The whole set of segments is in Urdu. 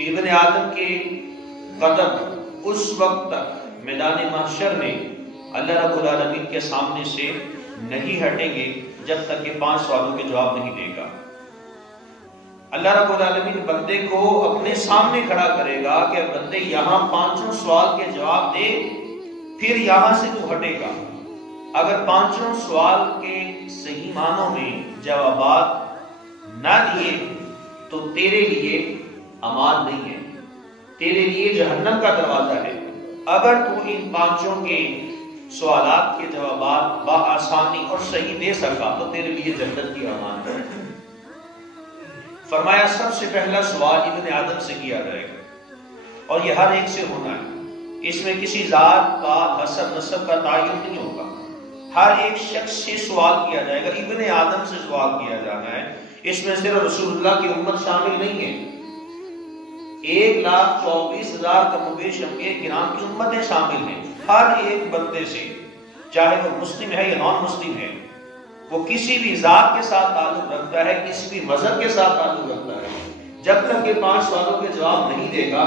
کہ ابن آدم کے قدم اس وقت تک میدان محشر میں اللہ رب العالمین کے سامنے سے نہیں ہٹیں گے جب تک کہ 5 سوالوں کے جواب نہیں دے گا۔ اللہ رب العالمین بندے کو اپنے سامنے کھڑا کرے گا کہ بندے یہاں 5 سوال کے جواب دے، پھر یہاں سے تو ہٹے گا۔ اگر 5 سوال کے صحیح معنوں میں جوابات نہ دیے تو تیرے لیے امان نہیں ہے، تیرے لیے جہنم کا دروازہ ہے۔ اگر تو ان 5 کے سوالات کے جوابات بآسانی اور صحیح دے سکا تو تیرے لیے جنت کی امان ہے۔ فرمایا سب سے پہلا سوال ابن آدم سے کیا جائے گا، اور یہ ہر ایک سے ہونا ہے، اس میں کسی ذات کا حسب نسب کا تعین نہیں ہوگا، ہر ایک شخص سے سوال کیا جائے گا۔ ابن آدم سے سوال کیا جانا ہے، اس میں صرف رسول اللہ کی امت شامل نہیں ہے، 1,24,000 کم و بیش انبیاء کرام کی امتیں شامل ہیں۔ ہر ایک بندے سے، چاہے وہ مسلم ہے یا نان مسلم ہے، وہ کسی بھی ذات کے ساتھ تعلق رکھتا ہے، کسی بھی مذہب کے ساتھ تعلق رکھتا ہے، جب تک یہ 5 سوالوں کے جواب نہیں دے گا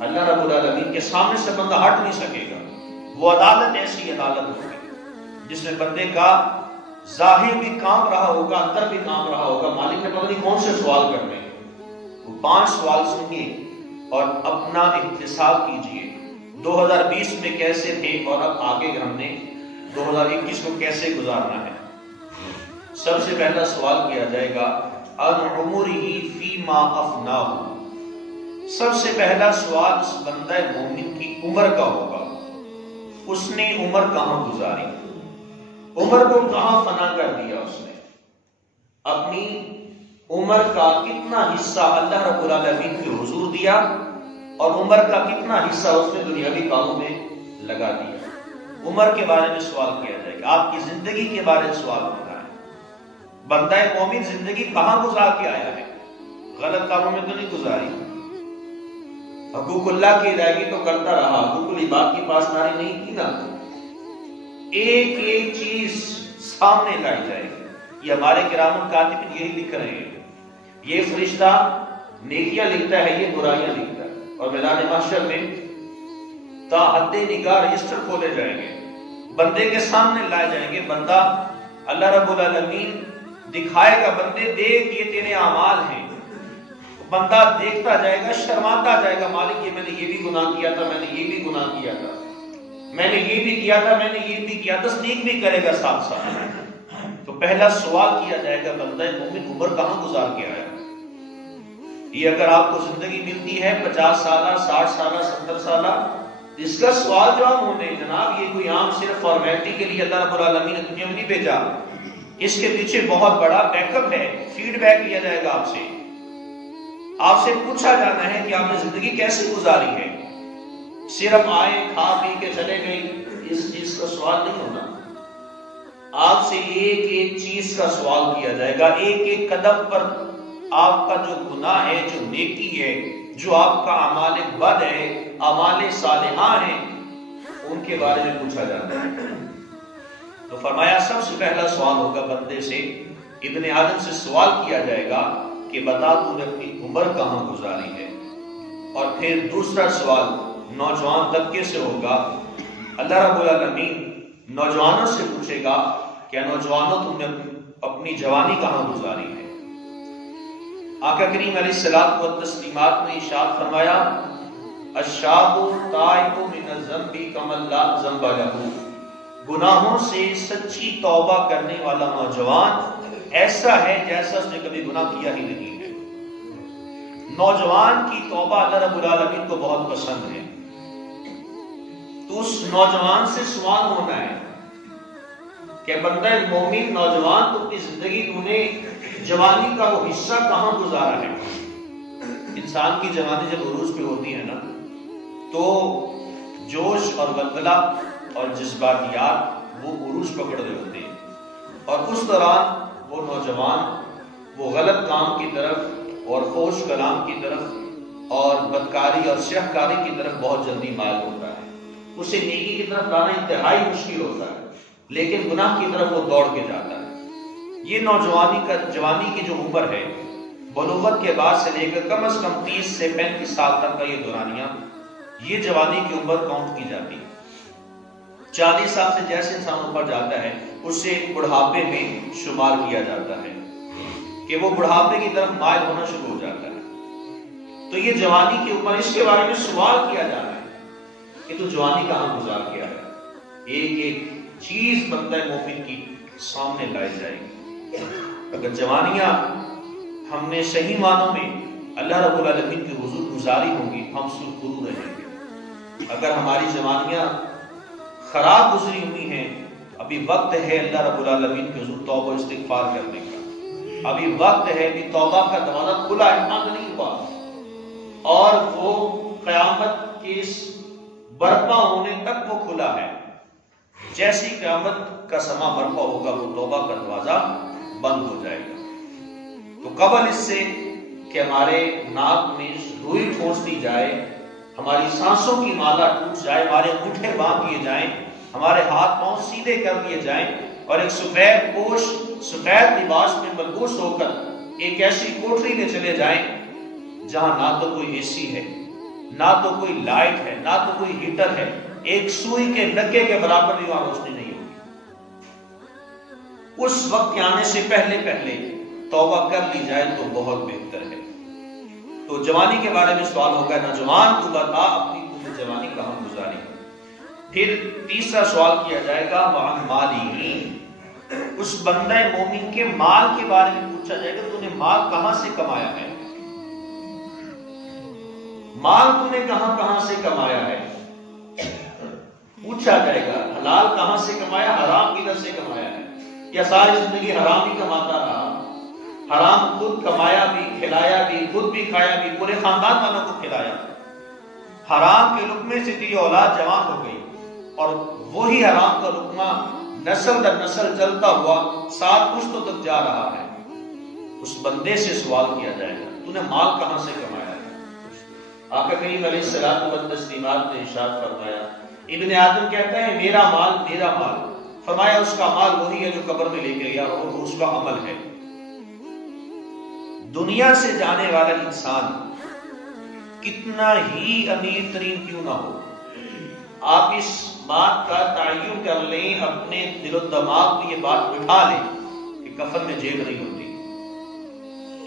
اللہ رب العالمین کے سامنے سے بندہ ہٹ نہیں سکے گا۔ وہ عدالت ایسی عدالت ہوگی جس میں بندے کا ظاہر بھی کام رہا ہوگا، اندر بھی کام رہا ہوگا، مالک نے پتہ نہیں کون سے سوال کرنے ہیں۔ وہ 5 سوال سنیے اور اپنا احتساب کیجئے 2020 میں کیسے تھے اور اب آگے ہم نے 2021 کو کیسے گزارنا ہے۔ سب سے پہلا سوال کیا جائے گا عن عمرہ فیما افناہ، سب سے پہلا سوال اس بندہ مومن کی عمر کا ہوگا، اس نے عمر کہاں گزاری، عمر کو کہاں فنا کر دیا، اس نے اپنی عمر کا کتنا حصہ اللہ رب العالمین کے حضور دیا اور عمر کا کتنا حصہ اس نے دنیاوی کاموں میں لگا دیا۔ عمر کے بارے میں سوال کیا جائے گا، آپ کی زندگی کے بارے میں سوال ہوگا، بندہ مومن زندگی کہاں گزار کے آیا ہے، غلط کاموں میں تو نہیں گزاری، حقوق اللہ کی ادائیگی تو کرتا رہا، حقوق العباد کی پاسداری نہیں کی نا۔ ایک ایک چیز سامنے لائی جائے گی، یہ ہمارے کرام الکاتبین یہی لکھ رہے ہیں، یہ فرشتہ نیکیاں لکھتا ہے، یہ برائیاں لکھتا ہے، اور میدان محشر میں تا حد نگاہ رجسٹر کھولے جائیں گے، بندے کے سامنے لائے جائیں گے، بندہ اللہ رب العالمین دکھائے گا، بندے دیکھ یہ تیرے اعمال ہیں، بندہ دیکھتا جائے گا، شرماتا جائے گا، مالک یہ میں نے یہ بھی گناہ کیا تھا، میں نے یہ بھی گناہ کیا تھا، میں نے یہ بھی کیا تھا، میں نے یہ بھی کیا، تصدیق بھی کرے گا ساتھ ساتھ۔ تو پہلا سوال کیا جائے گا بندہ مومن عمر کہاں گزار کے آیا۔ یہ اگر آپ کو زندگی ملتی ہے 50 سالہ، 60 سالہ، 70 سالہ، اس کا سوال جواب ہونے، جناب یہ کوئی عام صرف فارمیلٹی کے لیے اللہ رب العالمین نے دنیا میں نہیں بھیجا، اس کے پیچھے بہت بڑا بیک اپ ہے، فیڈ بیک لیا جائے گا آپ سے پوچھا جانا ہے کہ آپ نے زندگی کیسے گزاری ہے، صرف آئے کھا پی کے چلے گئے، اس چیز کا سوال نہیں ہونا، آپ سے ایک ایک چیز کا سوال کیا جائے گا، ایک ایک قدم پر آپ کا جو گناہ ہے، جو نیکی ہے، جو آپ کا اعمال بد ہے، اعمال صالحہ ہیں، ان کے بارے میں پوچھا جاتا ہے۔ تو فرمایا سب سے پہلا سوال ہوگا بندے سے، ابن آدم سے سوال کیا جائے گا کہ بتا تو نے اپنی عمر کہاں گزاری ہے۔ اور پھر دوسرا سوال نوجوان طبقے سے ہوگا، اللہ رب العالمین نوجوانوں سے پوچھے گا کہ نوجوانوں تم نے اپنی جوانی کہاں گزاری ہے۔ آقا کریم علیہ الصلوۃ والتسلیمات نے ارشاد فرمایا الشاب تائب من الذنب کمن لا ذنب لہ، گناہوں سے سچی توبہ کرنے والا نوجوان ایسا ہے جیسا اس نے کبھی گناہ کیا ہی نہیں ہے۔ نوجوان کی توبہ اللہ رب العالمین کو بہت پسند ہے، تو اس نوجوان سے سوال ہونا ہے کہ بندہ مومن نوجوان تو اپنی زندگی تو نے جوانی کا وہ حصہ کہاں گزارا ہے۔ انسان کی جوانی جب عروج پہ ہوتی ہے نا تو جوش اور بلبلہ اور جذباتیات وہ عروج پکڑ رہے ہوتے ہیں، اور اس دوران وہ نوجوان وہ غلط کام کی طرف اور فحش کلام کی طرف اور بدکاری اور سیاہکاری کی طرف بہت جلدی مائل ہوتا ہے، اسے نیکی کی طرف لانا انتہائی مشکل ہوتا ہے، لیکن گناہ کی طرف وہ دوڑ کے جاتا ہے۔ یہ جوانی کی جو عمر ہے بلوغت کے بعد سے لے کر کم از کم 30 سے 35 سال تک کا یہ دورانیہ، یہ جوانی کی عمر کاؤنٹ کی جاتی ہے۔ 40 سال سے جیسے انسان اوپر جاتا ہے اسے بڑھاپے میں شمار کیا جاتا ہے کہ وہ بڑھاپے کی طرف مائل ہونا شروع ہو جاتا ہے۔ تو یہ جوانی کی عمر، اس کے بارے میں سوال کیا جا رہا ہے کہ تو جوانی کہاں گزار کیا ہے۔ ایک ایک چیز بندہ مومن کی سامنے لائی جائے گی۔ اگر جوانیاں ہم نے صحیح معنوں میں اللہ رب العالمین کے حضور گزاری ہوں گی، ہم سرخرو رہیں گے۔ اگر ہماری جوانیاں خراب گزری ہوئی ہیں، ابھی وقت ہے اللہ رب العالمین کے حضور توبہ استغفار کرنے کا، ابھی وقت ہے، ابھی توبہ کا دروازہ کھلا ہے، بند نہیں ہوا، اور وہ قیامت کے برپا ہونے تک وہ کھلا ہے۔ جیسی قیامت کا سما برپا ہوگا وہ توبہ کا دروازہ بند ہو جائے گا۔ تو قبل اس سے کہ ہمارے ناک میں روئی ٹھونس دی جائے، ہماری سانسوں کی مالا ٹوٹ جائے، ہمارے انگوٹھے باندھ دیے جائیں، ہمارے ہاتھ پاؤں سیدھے کر دیے جائیں، اور ایک سفید پوش سفید لباس میں ملبوس ہو کر ایک ایسی کوٹری میں چلے جائیں جہاں نہ تو کوئی اے سی ہے، نہ تو کوئی لائٹ ہے، نہ تو کوئی ہیٹر ہے، ایک سوئی کے نکے کے برابر بھی وہاں روشنی نہیں ہوگی۔ اس وقت کے آنے سے پہلے پہلے توبہ کر لی جائے تو بہت بہتر ہے۔ تو جوانی کے بارے میں سوال ہوگا، نوجوان تو بتا اپنی تم جوانی کہاں گزاری۔ پھر تیسرا سوال کیا جائے گا وعن مالی، اس بندہ مومن کے مال کے بارے میں پوچھا جائے گا، تو نے مال کہاں سے کمایا ہے، مال تو نے کہاں کہاں سے کمایا ہے، پوچھا جائے گا حلال کہاں سے کمایا، حرام کدھر سے کمایا ہے، یا ساری زندگی حرام ہی کماتا رہا، حرام خود کمایا بھی، کھلایا بھی، خود بھی کھایا بھی، پورے خاندان والوں کو کھلایا، حرام کے لقمے سے تیری اولاد جوان ہو گئی، اور وہی حرام کا لقمہ نسل در نسل چلتا ہوا 7 پشتوں تک جا رہا ہے۔ اس بندے سے سوال کیا جائے گا تو نے مال کہاں سے کمایا ہے۔ آقا کریم علیہ الصلوۃ والتسلیمات نے ارشاد فرمایا، ابن آدم کہتا ہے میرا مال میرا مال، فرمایا اس کا مال وہی ہے جو قبر میں لے کے گیا، اور اس کا عمل ہے۔ دنیا سے جانے والا انسان کتنا ہی امیر ترین کیوں نہ ہو، آپ اس بات کا تعین کر لیں، اپنے دل و دماغ میں یہ بات بٹھا لیں کہ کفن میں جیب نہیں ہوتی۔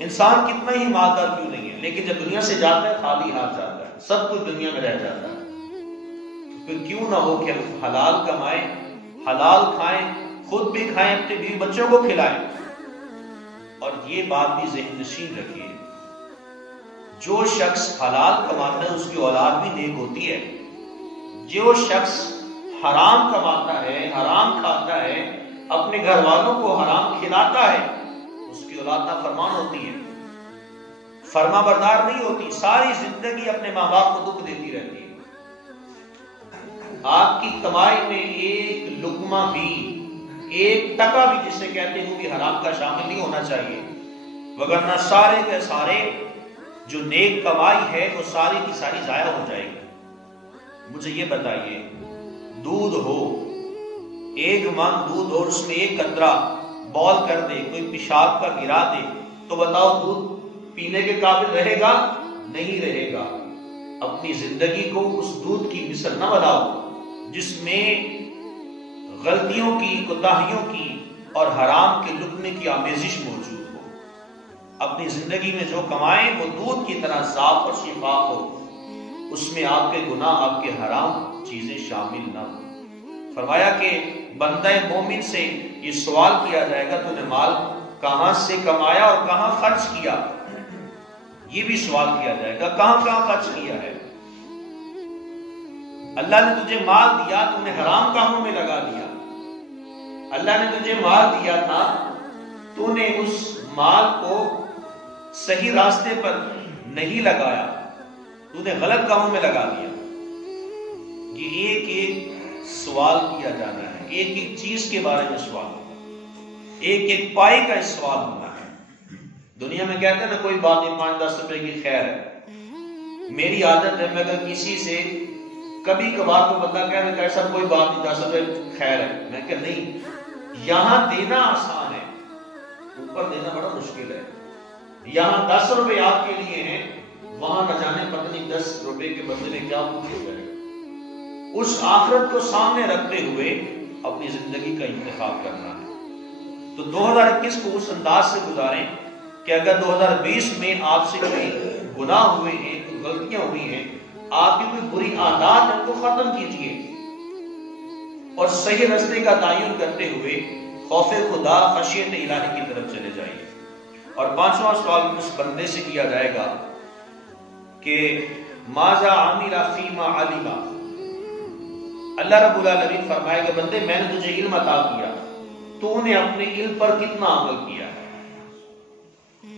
انسان کتنا ہی مالدار کیوں نہیں ہے، لیکن جب دنیا سے جاتا ہے خالی ہاتھ جاتا ہے، سب کچھ دنیا میں رہ جاتا ہے۔ پھر کیوں نہ ہو کہ ہم حلال کمائیں، حلال کھائیں، خود بھی کھائیں، اپنے بیوی بچوں کو کھلائیں۔ اور یہ بات بھی ذہن نشین رکھیے، جو شخص حلال کماتا ہے اس کی اولاد بھی نیک ہوتی ہے، جو شخص حرام کماتا ہے، حرام کھاتا ہے، اپنے گھر والوں کو حرام کھلاتا ہے، اس کی اولاد نافرمان ہوتی ہے، فرما بردار نہیں ہوتی، ساری زندگی اپنے ماں باپ کو دکھ دیتی رہتی ہے۔ آپ کی کمائی میں ایک لقمہ بھی، ایک ٹکا بھی جسے کہتے ہیں وہ بھی حرام کا شامل نہیں ہونا چاہیے، وگرنہ سارے کے سارے جو نیک کمائی ہے وہ ساری کی ساری ضائع ہو جائے گی۔ مجھے یہ بتائیے، دودھ ہو، 1 من دودھ اور اس میں 1 قطرہ بول کر دے، کوئی پیشاب کا گرا دے، تو بتاؤ دودھ پینے کے قابل رہے گا؟ نہیں رہے گا۔ اپنی زندگی کو اس دودھ کی مثل نہ بناؤ جس میں غلطیوں کی، کوتاہیوں کی اور حرام کے لقمے کی آمیزش موجود ہو۔ اپنی زندگی میں جو کمائیں وہ دودھ کی طرح صاف اور شفاف ہو، اس میں آپ کے گناہ، آپ کے حرام چیزیں شامل نہ ہو۔ فرمایا کہ بندہ مومن سے یہ سوال کیا جائے گا تو نے مال کہاں سے کمایا اور کہاں خرچ کیا، یہ بھی سوال کیا جائے گا، کہاں کہاں خرچ کیا ہے۔ اللہ نے تجھے مال دیا، تم نے حرام کاموں میں لگا دیا۔ اللہ نے تجھے مال دیا تھا، تو نے اس مال کو صحیح راستے پر نہیں لگایا، تو نے غلط کاموں میں لگا دیا۔ یہ ایک ایک سوال کیا جانا ہے، ایک ایک چیز کے بارے میں سوال ہوگا، ایک ایک پائی کا سوال ہونا ہے۔ دنیا میں کہتے ہیں نا کوئی بات نہیں، 5-10 روپے کی خیر ہے۔ میری عادت ہے میں اگر کسی سے کبھی کبھار کو بندہ کہنے کہ ایسا کوئی بات نہیں، 10 روپے خیر ہے، میں کہ نہیں، یہاں دینا آسان ہے، اوپر دینا بڑا مشکل ہے۔ یہاں 10 روپے آپ کے لیے ہیں، وہاں نہ جانے پتہ نہیں 10 روپے کے بدلے میں کیا پوچھے جائے گا۔ اس آخرت کو سامنے رکھتے ہوئے اپنی زندگی کا انتخاب کرنا ہے۔ تو 2021 کو اس انداز سے گزاریں کہ اگر 2020 میں آپ سے کوئی گناہ ہوئے ہیں، کوئی غلطیاں ہوئی ہیں، آپ کی کوئی بری عادات ہیں، ان کو ختم کیجئے اور صحیح راستے کا تعین کرتے ہوئے خوف خدا، خشیت الہی کی طرف چلے جائیے۔ اور 5واں سوال اس بندے سے کیا جائے گا کہ ماذا عمل فیما علم، اللہ رب العالمین فرمائے گا بندے میں نے تجھے علم عطا کیا، تو نے اپنے علم پر کتنا عمل کیا ہے؟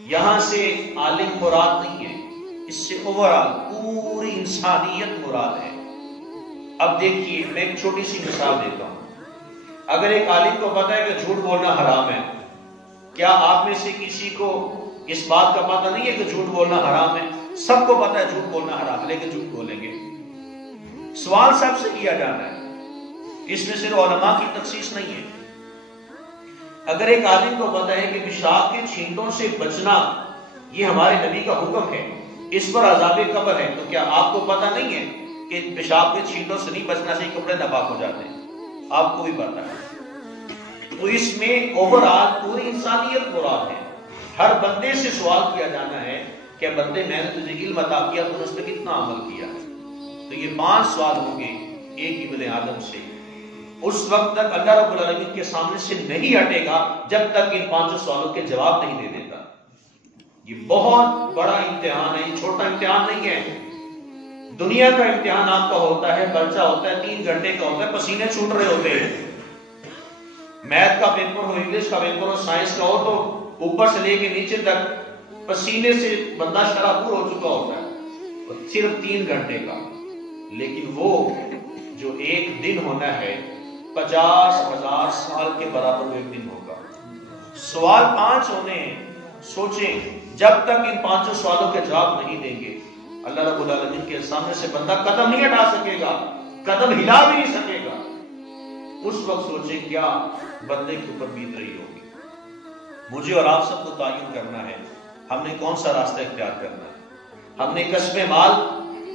یہاں سے عالم مراد نہیں ہے، اس سے اوورآل پوری انسانیت مراد ہے۔ اب دیکھیے میں ایک چھوٹی سی مثال دیتا ہوں۔ اگر ایک عالم کو پتا ہے کہ جھوٹ بولنا حرام ہے، کیا آپ میں سے کسی کو اس بات کا پتہ نہیں ہے کہ جھوٹ بولنا حرام ہے؟ سب کو پتا ہے جھوٹ بولنا حرام ہے، لیکن جھوٹ بولیں گے۔ سوال سب سے کیا جانا ہے، اس میں صرف علماء کی تخصیص نہیں ہے۔ اگر ایک عالم کو پتا ہے کہ پیشاب کے چھینٹوں سے بچنا یہ ہمارے نبی کا حکم ہے، اس پر عذاب قبر ہے، تو کیا آپ کو پتا نہیں ہے کہ پیشاب کے چھینٹوں سے نہیں بچنا سے کپڑے ناپاک ہو جاتے ہیں؟ آپ کو بھی پتا ہے۔ تو اس میں اوورآل پوری انسانیت مراد ہے۔ ہر بندے سے سوال کیا جانا ہے کہ بندے میں نے تجھے علم عطا کیا، تو نے اس پہ کتنا عمل کیا؟ تو یہ 5 سوال ہوں گے ایک ابن آدم سے۔ اس وقت تک اللہ رب العالمین کے سامنے سے نہیں ہٹے گا جب تک ان 5 سوالوں کے جواب نہیں دے دیتا۔ یہ بہت بڑا امتحان ہے، یہ چھوٹا امتحان نہیں ہے۔ دنیا کا امتحان آپ کا ہوتا ہے، پرچہ ہوتا ہے 3 گھنٹے کا ہوتا ہے، پسینے چھوٹ رہے ہوتے ہیں۔ میتھ کا پیپر ہو، انگلش کا پیپر ہو، سائنس کا ہو، تو اوپر سے لے کے نیچے تک پسینے سے بندہ شرابور ہو چکا ہوتا ہے، اور صرف 3 گھنٹے کا۔ لیکن وہ جو ایک دن ہونا ہے 50,000 سال کے برابر وہ ایک دن ہوگا۔ سوال 5 ہونے ہیں، سوچیں جب تک ان 5 سوالوں کے جواب نہیں دیں گے اللہ رب العالمین کے سامنے سے بندہ قدم نہیں ہٹا سکے گا، قدم ہلا بھی نہیں سکے گا۔ اس وقت سوچیں کیا بندے کے اوپر بیت رہی ہوگی۔ مجھے اور آپ سب کو تعین کرنا ہے ہم نے کون سا راستہ اختیار کرنا ہے۔ ہم نے کسب مال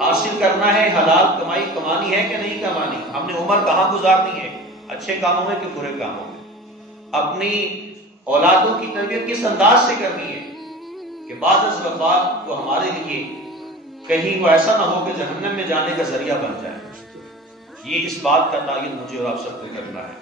حاصل کرنا ہے، حلال کمائی کمانی ہے کہ نہیں کمانی، ہم نے عمر کہاں گزارنی ہے، اچھے کاموں میں کہ برے کاموں میں، اپنی اولادوں کی تربیت کس انداز سے کرنی ہے کہ بعد از وفات کو ہمارے لیے کہیں وہ ایسا نہ ہو کہ جہنم میں جانے کا ذریعہ بن جائے۔ یہ اس بات کا تعین مجھے اور آپ سب کو کرنا ہے۔